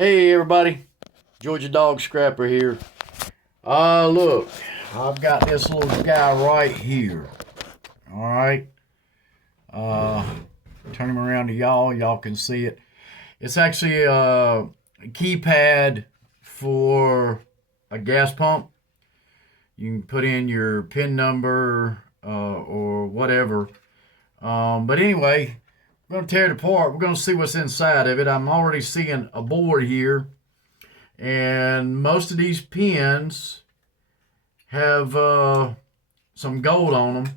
Hey everybody, Georgia Dog Scrapper here. Look, I've got this little guy right here. All right. Uh, Turn him around to y'all. Y'all can see it. It's actually a keypad for a gas pump. You can put in your PIN number or whatever. But anyway, we're going to tear it apart. We're going to see what's inside of it. I'm already seeing a board here. And most of these pins have some gold on them.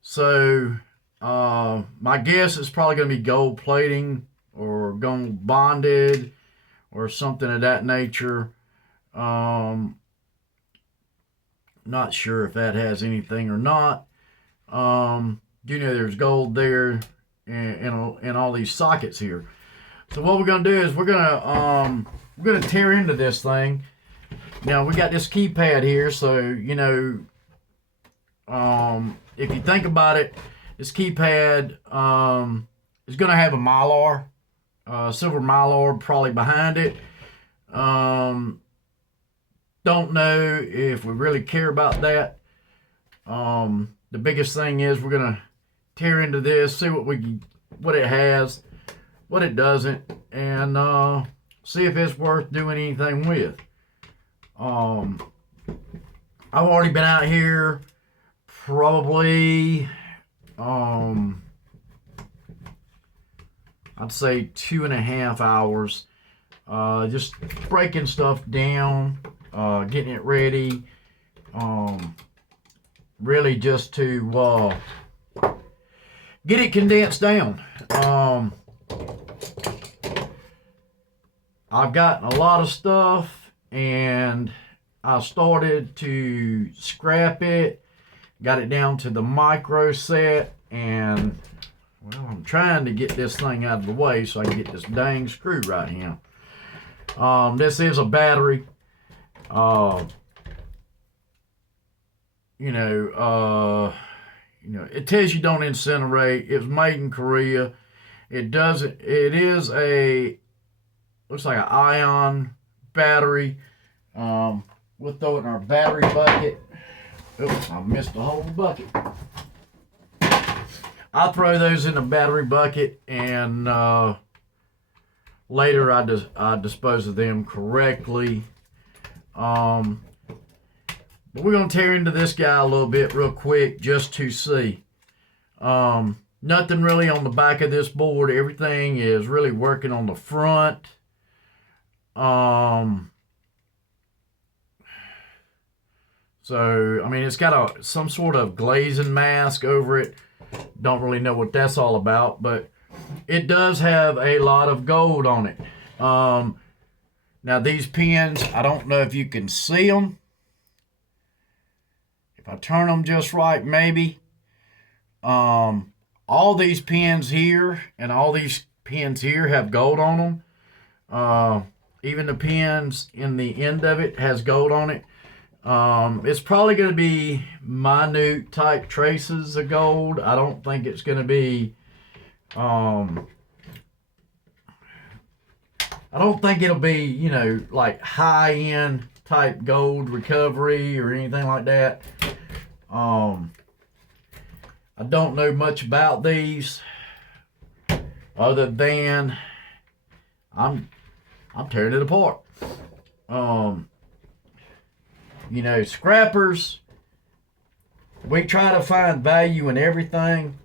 So my guess is probably going to be gold plating or gold bonded or something of that nature. Not sure if that has anything or not. Do know there's gold there in all these sockets here. So what we're going to do is we're going to tear into this thing. Now we got this keypad here, so if you think about it, this keypad is going to have a Mylar, silver Mylar probably behind it. Don't know if we really care about that. The biggest thing is we're going to tear into this, see what it has, what it doesn't, and see if it's worth doing anything with. I've already been out here probably I'd say 2.5 hours, just breaking stuff down, getting it ready, really just to get it condensed down. I've gotten a lot of stuff and I started to scrap it, got it down to the micro set, and well, I'm trying to get this thing out of the way so I can get this dang screw right here. This is a battery. It tells you don't incinerate. It was made in Korea. It is looks like an ion battery. We'll throw it in our battery bucket. Oops, I missed the whole bucket. I'll throw those in the battery bucket, and later I dispose of them correctly. But we're going to tear into this guy a little bit real quick just to see. Nothing really on the back of this board. Everything is really working on the front. So, I mean, it's got some sort of glazing mask over it. Don't really know what that's all about, but it does have a lot of gold on it. Now, these pins, I don't know if you can see them. If I turn them just right, maybe. All these pins here and all these pins here have gold on them. Even the pins in the end of it has gold on it. It's probably going to be minute type traces of gold. I don't think it's going to be, I don't think it'll be, like high end type gold recovery or anything like that. I don't know much about these other than I'm tearing it apart. Scrappers, we try to find value in everything.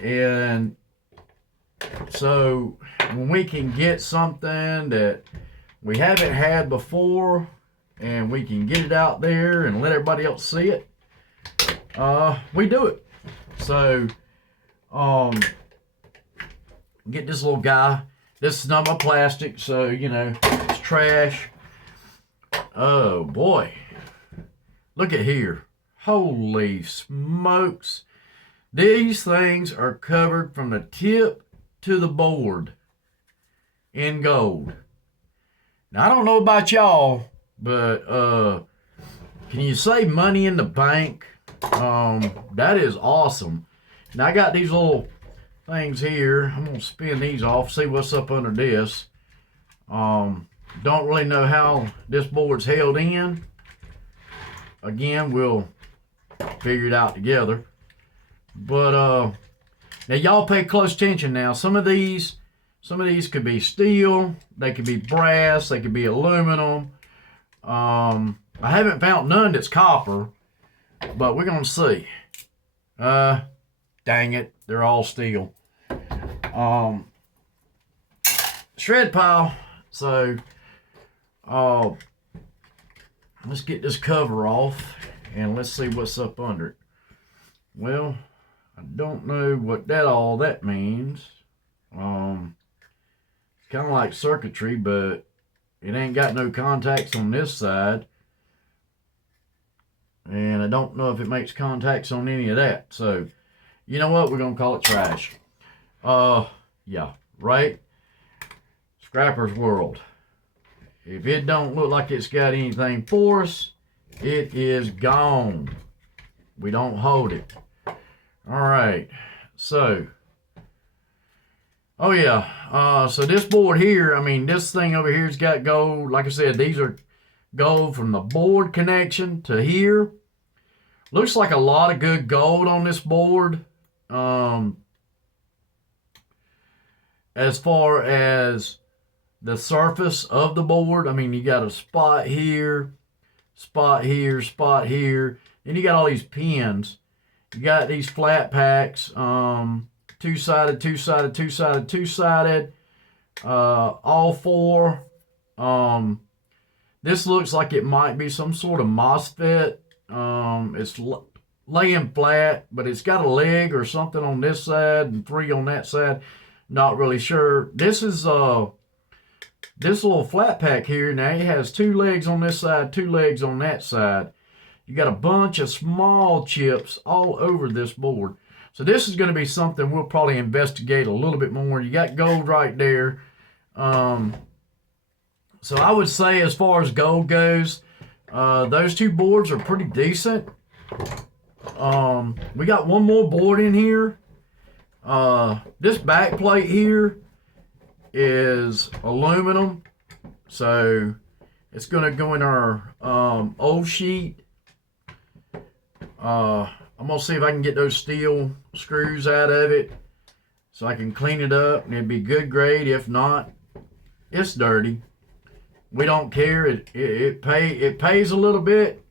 And so when we can get something that we haven't had before and we can get it out there and let everybody else see it, we do it. So, get this little guy. This is not my plastic, so, it's trash. Oh boy, look at here. Holy smokes. These things are covered from the tip to the board in gold. Now, I don't know about y'all, but can you save money in the bank? That is awesome. Now, I got these little things here. I'm going to spin these off, see what's up under this. Don't really know how this board's held in. Again, we'll figure it out together. But now y'all pay close attention now. Some of these could be steel, they could be brass, they could be aluminum. I haven't found none that's copper, but we're gonna see. Dang it, they're all steel. Shred pile. So let's get this cover off and let's see what's up under it. Well, I don't know what all that means. It's kind of like circuitry, but it ain't got no contacts on this side. And I don't know if it makes contacts on any of that. So, you know what? We're going to call it trash. Yeah, right? Scrapper's World. If it don't look like it's got anything for us, it is gone. We don't hold it. All right. So, oh yeah. So this board here, I mean, this thing over here's got gold. Like I said, these are gold from the board connection to here. Looks like a lot of good gold on this board. As far as the surface of the board, I mean, you got a spot here, spot here, spot here. Then you got all these pins. You got these flat packs, two-sided, two-sided, two-sided, two-sided, all four. This looks like it might be some sort of MOSFET. It's laying flat, but it's got a leg or something on this side and three on that side. Not really sure. This is this little flat pack here. Now it has two legs on this side, two legs on that side. You got a bunch of small chips all over this board. So this is going to be something we'll probably investigate a little bit more. You got gold right there. So I would say as far as gold goes, those two boards are pretty decent. We got one more board in here. This back plate here is aluminum. So it's going to go in our old sheet. I'm going to see if I can get those steel screws out of it so I can clean it up and it'd be good grade. If not, it's dirty. We don't care. It pays a little bit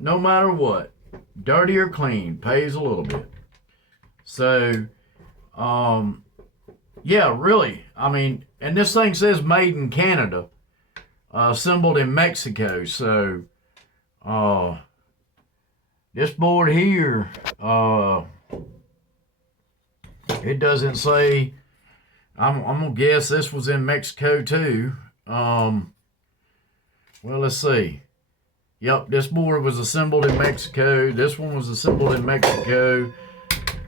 no matter what. Dirty or clean, pays a little bit. So, yeah, really. I mean, and this thing says made in Canada, assembled in Mexico. So, this board here, it doesn't say. I'm gonna guess this was in Mexico too. Well, let's see. Yep, this board was assembled in Mexico. This one was assembled in Mexico.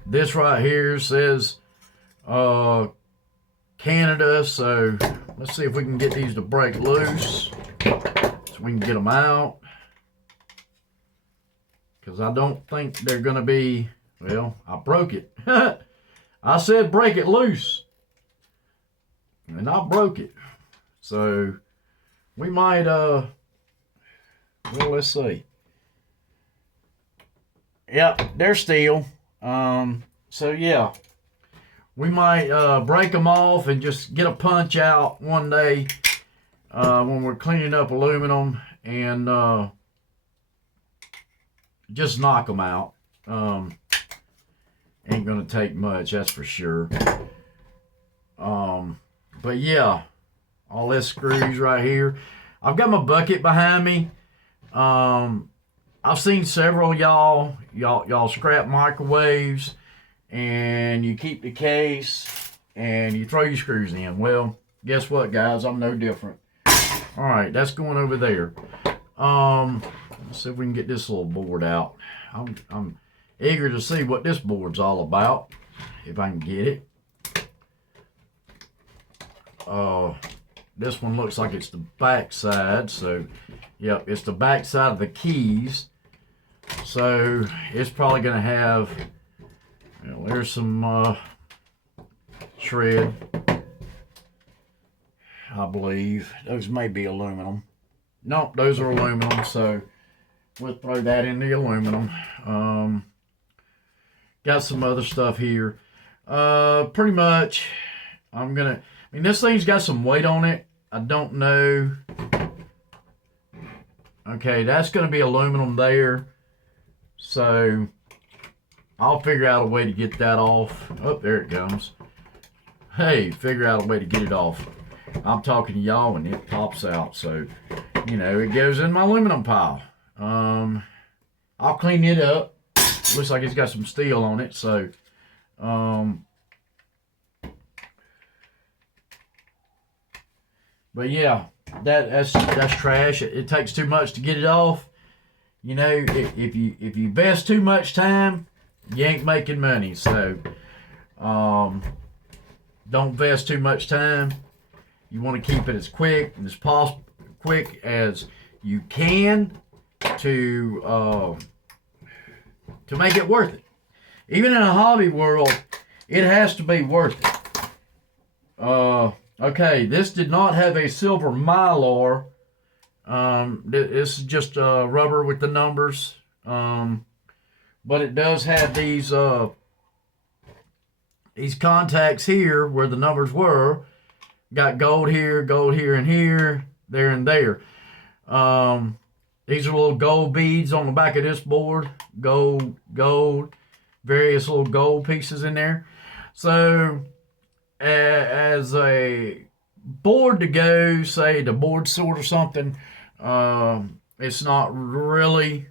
This right here says Canada. So let's see if we can get these to break loose so we can get them out. Because I don't think they're going to be, well, I broke it. I said break it loose. And I broke it. So we might, well, let's see. Yep, they're steel. So yeah, we might break them off and just get a punch out one day when we're cleaning up aluminum and just knock them out. Ain't gonna take much, that's for sure. But yeah, all this screws right here. I've got my bucket behind me. I've seen several y'all scrap microwaves and you keep the case and you throw your screws in. Well, guess what, guys? I'm no different. All right, that's going over there. Let's see if we can get this little board out. I'm eager to see what this board's all about, if I can get it. This one looks like it's the back side, so yep, it's the back side of the keys. So it's probably going to have, well, there's some shred. I believe. Those may be aluminum. Nope, those are aluminum, so we'll throw that in the aluminum. Got some other stuff here. Pretty much, I mean, this thing's got some weight on it. I don't know. Okay, that's going to be aluminum there. So, I'll figure out a way to get that off. Oh, there it comes. Hey, figure out a way to get it off. I'm talking to y'all and it pops out. So, you know, it goes in my aluminum pile. I'll clean it up. Looks like it's got some steel on it. So, but yeah, that's trash. It takes too much to get it off. You know, if you invest too much time, you ain't making money. So, don't invest too much time. You want to keep it as quick and as quick as you can to make it worth it. Even in a hobby world, it has to be worth it. Okay, this did not have a silver mylar. This is just rubber with the numbers. But it does have these contacts here where the numbers were. Got gold here, and here, there, and there. These are little gold beads on the back of this board. Gold, various little gold pieces in there. So, as a board to go, say the board sort or something, it's not really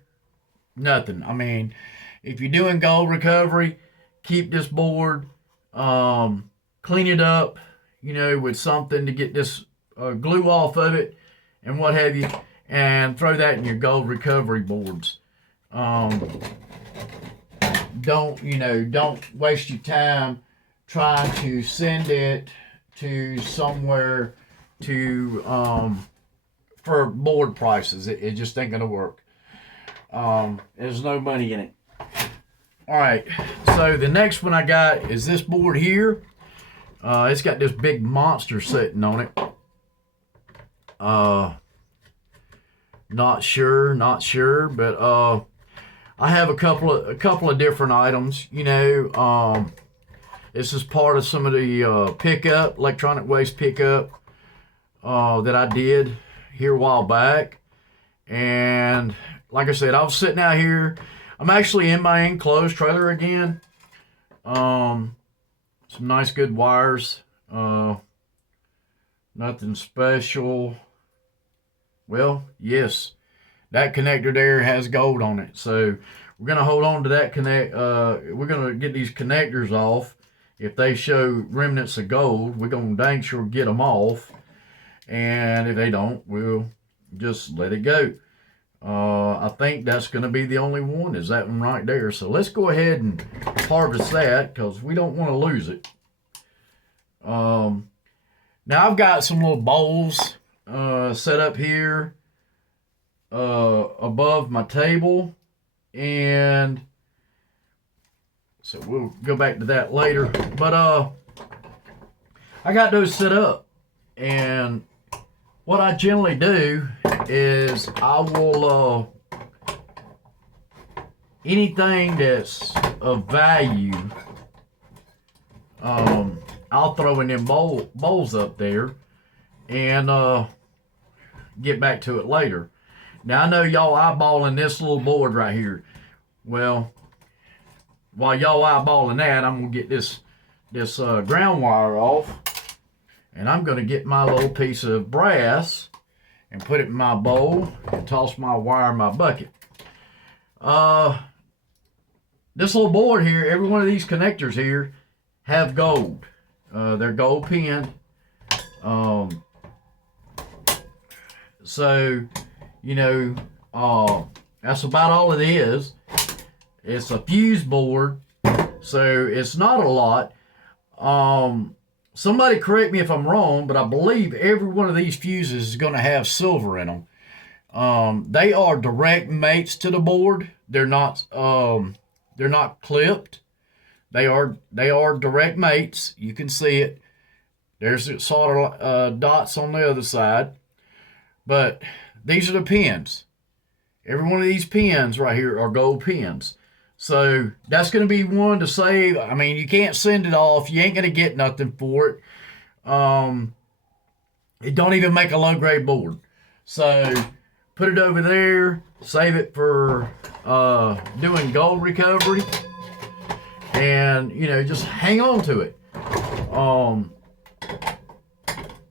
nothing. I mean, if you're doing gold recovery, keep this board, clean it up, you know, with something to get this glue off of it and what have you, and throw that in your gold recovery boards. Don't waste your time trying to send it to somewhere for board prices. It just ain't gonna work. There's no money in it. All right, so the next one I got is this board here. It's got this big monster sitting on it. Not sure, but I have a couple of different items. You know, this is part of some of the electronic waste pickup that I did here a while back. And like I said, I was sitting out here. I'm actually in my enclosed trailer again. Some nice good wires. Nothing special. Well, yes, that connector there has gold on it. So we're going to hold on to that we're going to get these connectors off. If they show remnants of gold, we're going to dang sure get them off. And if they don't, we'll just let it go. I think that's going to be the only one, is that one right there. So let's go ahead and harvest that because we don't want to lose it. Now I've got some little bowls set up here above my table, and so we'll go back to that later. But I got those set up, and what I generally do is I will anything that's of value, I'll throw in them bowls up there and get back to it later. Now I know y'all eyeballing this little board right here. Well, while y'all eyeballing that, I'm gonna get this ground wire off, and I'm gonna get my little piece of brass and put it in my bowl and toss my wire in my bucket. This little board here, every one of these connectors here have gold. They're gold pinned. So, you know, that's about all it is. It's a fuse board, so it's not a lot. Somebody correct me if I'm wrong, but I believe every one of these fuses is going to have silver in them. They are direct mates to the board. They're not clipped. They are direct mates. You can see it. There's the solder dots on the other side. But these are the pins. Every one of these pins right here are gold pins. So that's going to be one to save. I mean, you can't send it off. You ain't going to get nothing for it. It don't even make a low-grade board. So put it over there. Save it for doing gold recovery. And, you know, just hang on to it.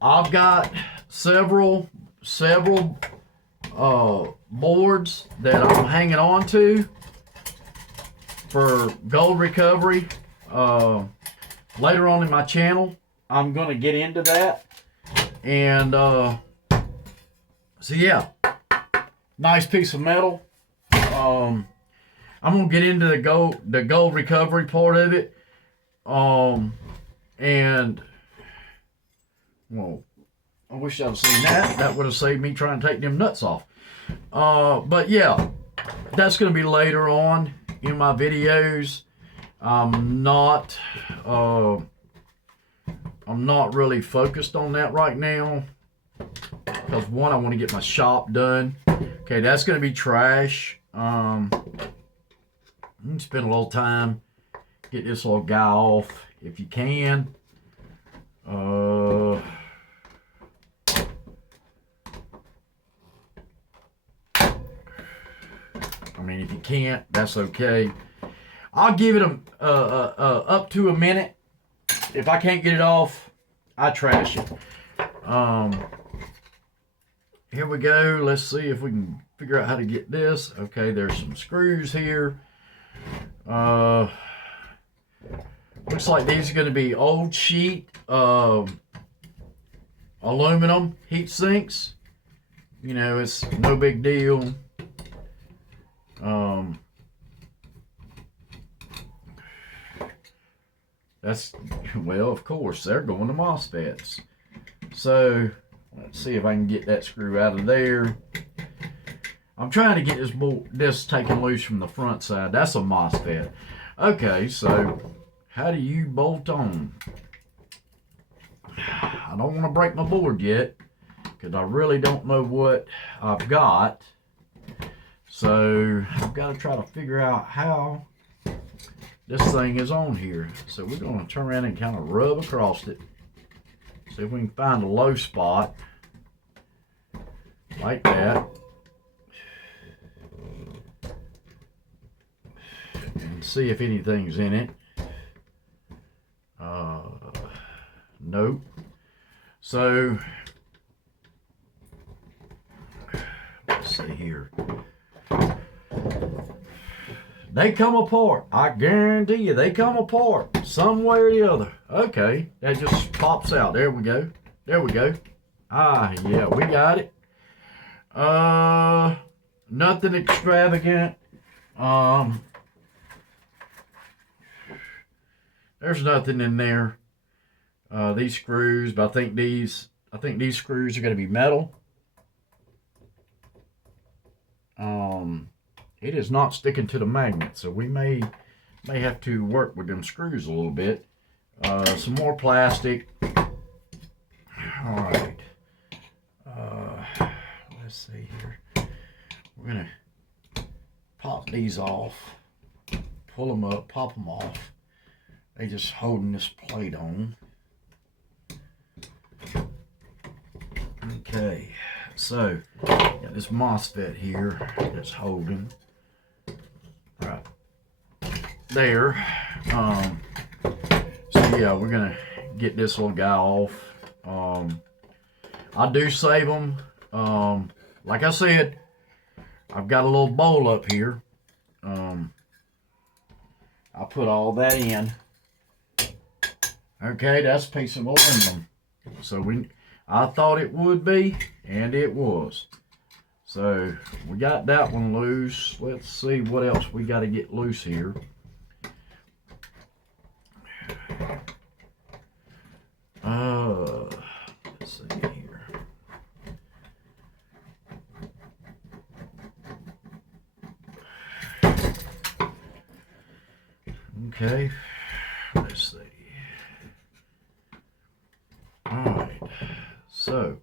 I've got several boards that I'm hanging on to for gold recovery. Later on in my channel, I'm going to get into that. And so yeah, nice piece of metal. I'm going to get into the gold recovery part of it. And well, I wish I'd have seen that. That would have saved me trying to take them nuts off. But yeah, that's going to be later on in my videos. I'm not really focused on that right now. Because one, I want to get my shop done. Okay, that's going to be trash. You can spend a little time get this little guy off if you can. I mean, if you can't, that's okay. I'll give it up to a minute. If I can't get it off, I trash it. Here we go. Let's see if we can figure out how to get this. Okay, there's some screws here. Looks like these are going to be old sheet aluminum heat sinks. You know, it's no big deal. That's, well, of course, they're going to MOSFETs. So, let's see if I can get that screw out of there. I'm trying to get this taken loose from the front side. That's a MOSFET. Okay, so how do you bolt on? I don't want to break my board yet because I really don't know what I've got. So I've got to try to figure out how this thing is on here. So we're going to turn around and kind of rub across it. See if we can find a low spot. Like that. And see if anything's in it. Nope. So, let's see here. They come apart. I guarantee you, they come apart some way or the other. Okay, that just pops out. There we go. There we go. Ah, yeah, we got it. Nothing extravagant. There's nothing in there. These screws, but I think these screws are going to be metal. It is not sticking to the magnet, so we may have to work with them screws a little bit. Some more plastic. All right. Let's see here. We're gonna pop these off, pull them up, pop them off. They just holding this plate on. Okay, so got this MOSFET here that's holding right there. So yeah, we're gonna get this little guy off. I do save them. Like I said, I've got a little bowl up here. I put all that in. Okay, that's a piece of aluminum. So I thought it would be, and it was. So we got that one loose. Let's see what else we got to get loose here. Let's see here. Okay, let's see. so.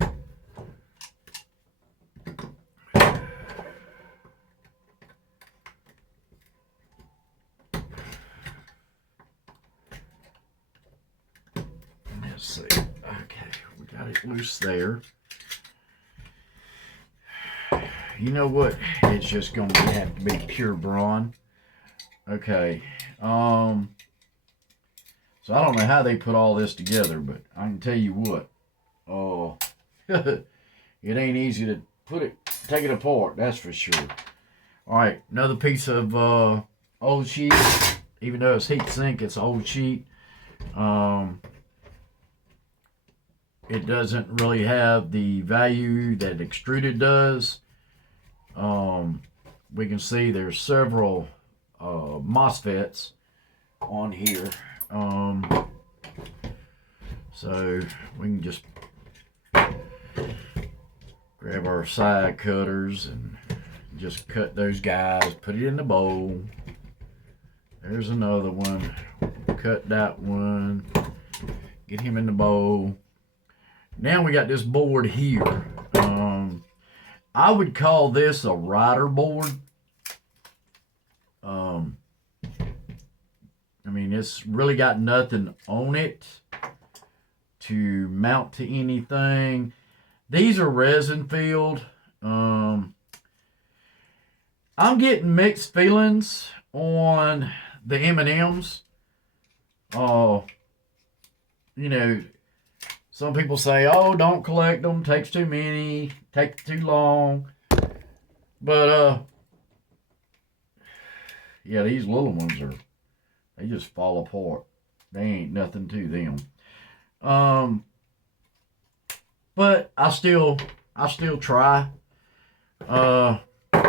Let's see. Okay, we got it loose there. You know what? It's just going to have to be pure brawn. Okay. So I don't know how they put all this together, but I can tell you what. Oh, it ain't easy to take it apart. That's for sure. All right, another piece of old sheet. Even though it's heat sink, it's old sheet. It doesn't really have the value that extruded does. We can see there's several MOSFETs on here. So we can just grab our side cutters and just cut those guys, put it in the bowl. There's another one. Cut that one. Get him in the bowl. Now we got this board here. I would call this a rider board. I mean, it's really got nothing on it to mount to anything. These are resin filled. I'm getting mixed feelings on the M&Ms. You know, some people say, oh, don't collect them, takes too many, takes too long. But, yeah, these little ones they just fall apart. They ain't nothing to them. But I still try.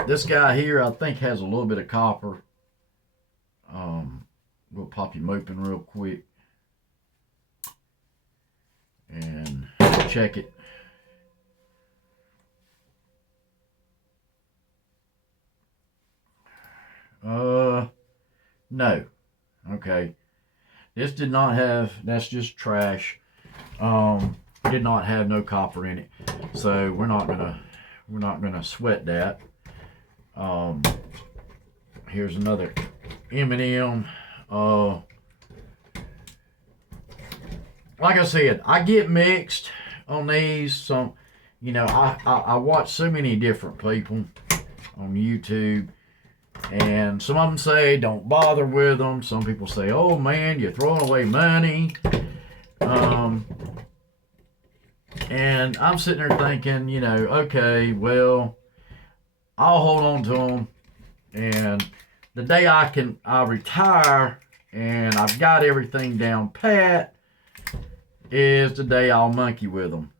This guy here, I think, has a little bit of copper. We'll pop him open real quick and check it. No. Okay. This did not have, that's just trash. Did not have no copper in it. So we're not gonna sweat that. Here's another M&M. Like I said, I get mixed on these. Some, you know, I watch so many different people on YouTube, and some of them say don't bother with them. Some people say, oh man, you're throwing away money. And I'm sitting there thinking, you know, okay, well, I'll hold on to them, and the day I retire and I've got everything down pat is the day I'll monkey with them.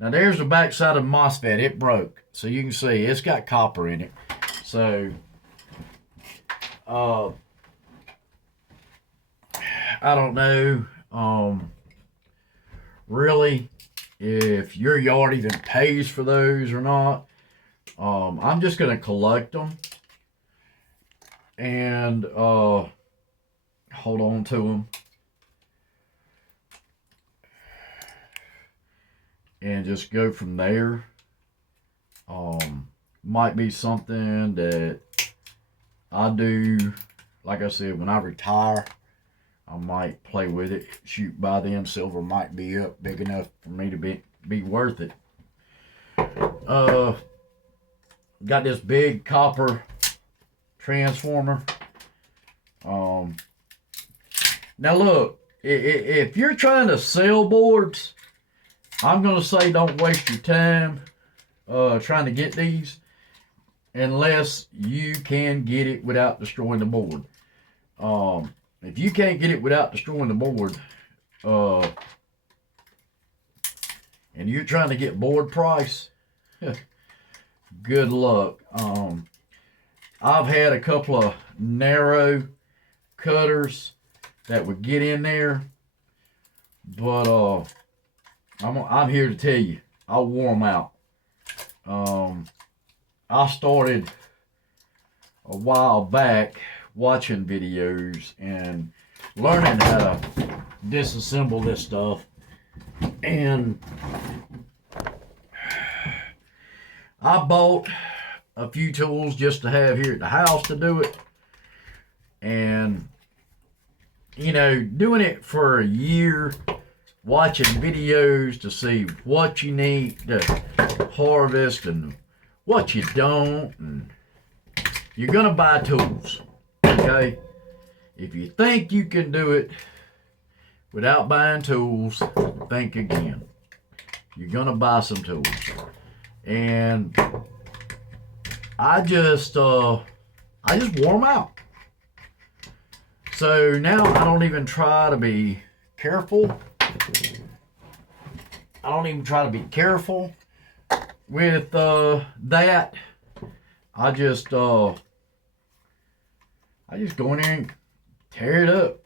Now there's the backside of MOSFET. It broke, so you can see it's got copper in it. So I don't know really if your yard even pays for those or not. I'm just gonna collect them and hold on to them and just go from there. Might be something that I do, like I said, when I retire. I might play with it. Shoot, by then silver might be up big enough for me to be worth it. Got this big copper transformer. Now look, if you're trying to sell boards, I'm gonna say don't waste your time trying to get these unless you can get it without destroying the board. If you can't get it without destroying the board, and you're trying to get board price, good luck. I've had a couple of narrow cutters that would get in there, but I'm here to tell you, I wore them out. I started a while back watching videos and learning how to disassemble this stuff, and I bought a few tools just to have here at the house to do it. And, you know, doing it for a year, watching videos to see what you need to harvest and what you don't. And you're going to buy tools, okay? If you think you can do it without buying tools, think again. You're going to buy some tools. And I just wore them out. So now I don't even try to be careful. I don't even try to be careful with that. I just go in there and tear it up.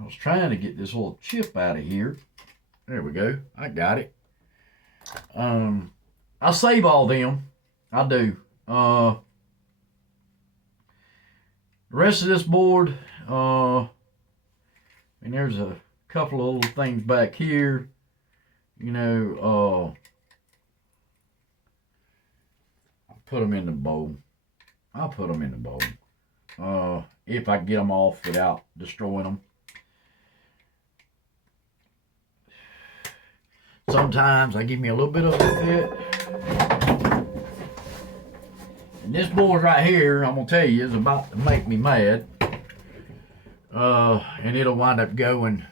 I was trying to get this little chip out of here. There we go. I got it. I save all them. I do. The rest of this board, and there's a couple of little things back here. You know, I'll put them in the bowl. I'll put them in the bowl. If I can get them off without destroying them. Sometimes I give me a little bit of a fit. And this board right here, I'm going to tell you, is about to make me mad. And it'll wind up going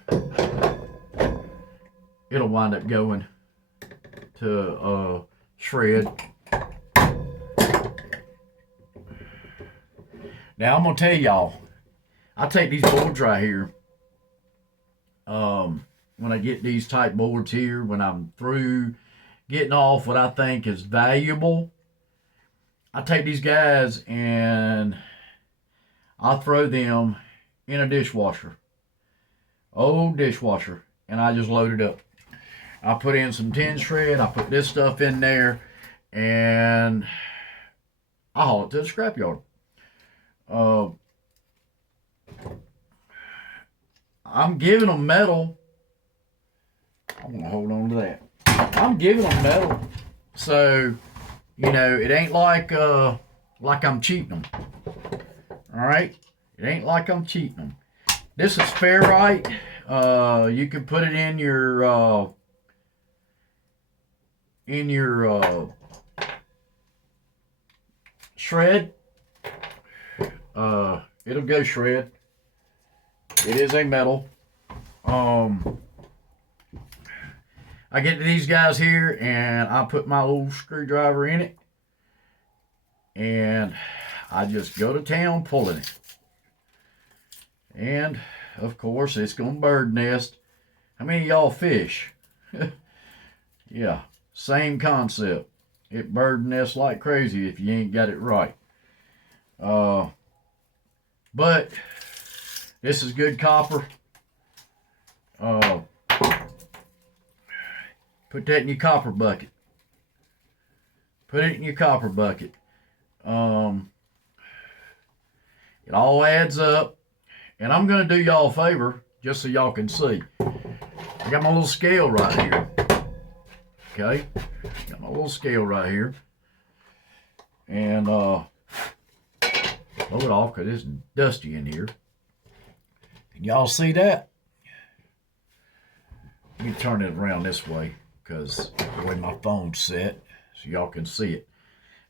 to shred. Now I'm going to tell y'all, I take these boards right here. When I get these type boards here, when I'm through getting off what I think is valuable, I take these guys and I throw them in a dishwasher, old dishwasher, and I just load it up. I put in some tin shred, I put this stuff in there, and I haul it to the scrapyard. I'm giving them metal. I'm gonna hold on to that. I'm giving them metal, so you know it ain't like I'm cheating them. All right, it ain't like I'm cheating them. This is ferrite. You can put it in your shred. It'll go shred. It is a metal. I get to these guys here and I put my little screwdriver in it and I just go to town pulling it. And of course it's gonna bird nest. How many of y'all fish? Yeah, same concept. It bird nests like crazy if you ain't got it right. But this is good copper. Put that in your copper bucket. Put it in your copper bucket. It all adds up. And I'm going to do y'all a favor, just so y'all can see. I got my little scale right here. Okay? Got my little scale right here. And blow it off because it's dusty in here. Can y'all see that? Let me turn it around this way because the way my phone's set so y'all can see it.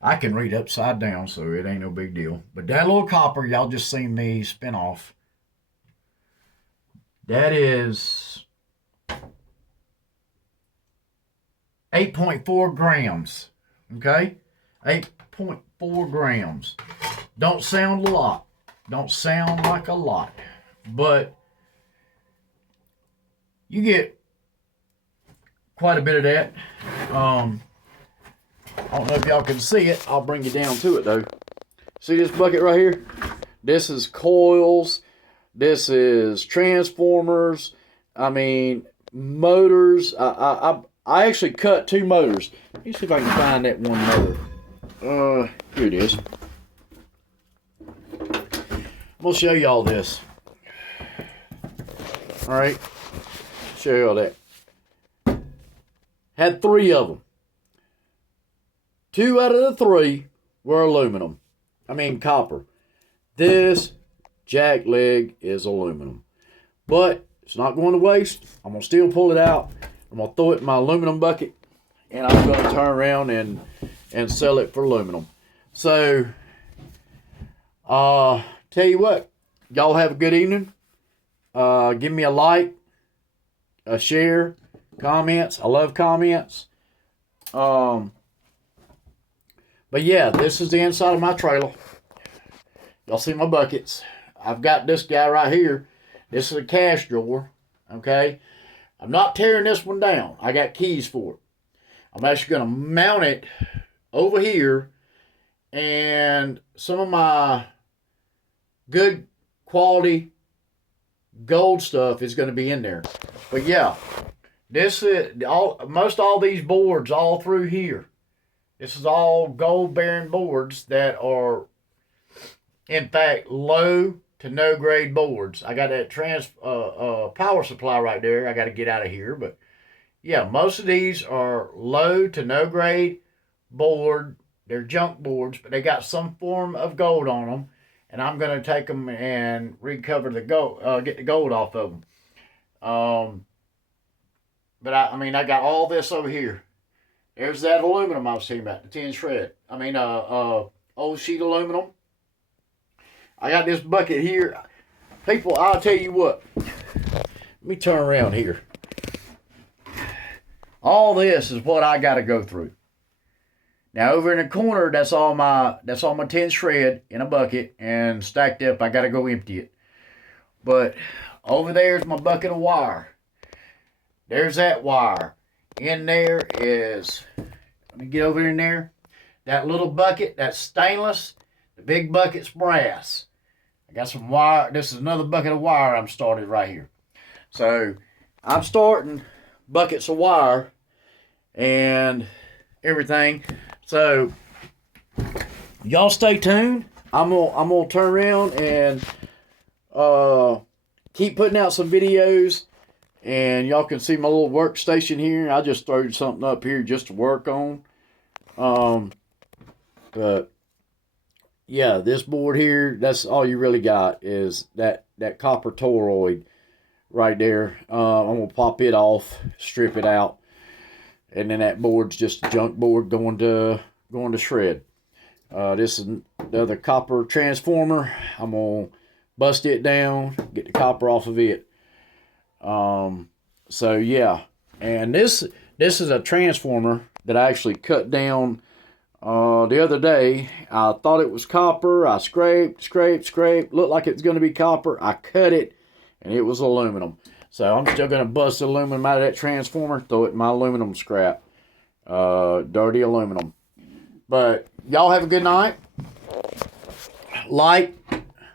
I can read upside down, so it ain't no big deal. But that little copper, y'all just seen me spin off. That is 8.4 grams. Okay? 8.4 grams. Don't sound a lot. Don't sound like a lot. But you get quite a bit of that. I don't know if y'all can see it. I'll bring you down to it though. See this bucket right here? This is coils. This is transformers. I mean, motors. I actually cut 2 motors. Let me see if I can find that one motor. Here it is. I'm gonna show y'all this. All right, show y'all that. Had 3 of them. 2 out of the 3 were aluminum. I mean copper. This jack leg is aluminum. But it's not going to waste. I'm going to still pull it out. I'm going to throw it in my aluminum bucket. And I'm going to turn around and sell it for aluminum. So, tell you what. Y'all have a good evening. Give me a like, a share, comments. I love comments. But yeah, this is the inside of my trailer. Y'all see my buckets. I've got this guy right here. This is a cash drawer. Okay. I'm not tearing this one down. I got keys for it. I'm actually going to mount it over here. And some of my good quality gold stuff is going to be in there. But yeah, this is most all these boards all through here. This is all gold bearing boards that are, in fact, low to no grade boards. I got that power supply right there. I got to get out of here, but yeah, most of these are low to no grade board. They're junk boards, but they got some form of gold on them. And I'm going to take them and recover the gold, get the gold off of them. But I mean, I got all this over here. There's that aluminum I was talking about, the 10 shred. I mean, old sheet aluminum. I got this bucket here. People, I'll tell you what. Let me turn around here. All this is what I got to go through. Now over in the corner, that's all my 10 shred in a bucket and stacked up. I got to go empty it. But over there's my bucket of wire. There's that wire. In there is, let me get over in there. That little bucket, that's stainless. The big bucket's brass. I got some wire. This is another bucket of wire I'm started right here. So I'm starting buckets of wire and everything. So y'all stay tuned. I'm gonna turn around and keep putting out some videos, and y'all can see my little workstation here. I just threw something up here just to work on. But yeah, this board here, that's all you really got is that copper toroid right there. I'm gonna pop it off, strip it out. And then that board's just a junk board going to shred. This is the other copper transformer. I'm going to bust it down, get the copper off of it. So yeah. And this is a transformer that I actually cut down the other day. I thought it was copper. I scraped. Looked like it was going to be copper. I cut it, and it was aluminum. So I'm still going to bust the aluminum out of that transformer, throw it in my aluminum scrap. Dirty aluminum. But y'all have a good night. Like,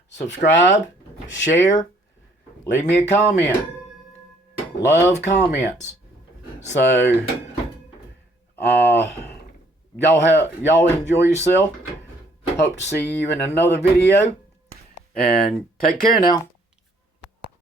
subscribe, share, leave me a comment. Love comments. So y'all enjoy yourself. Hope to see you in another video. And take care now.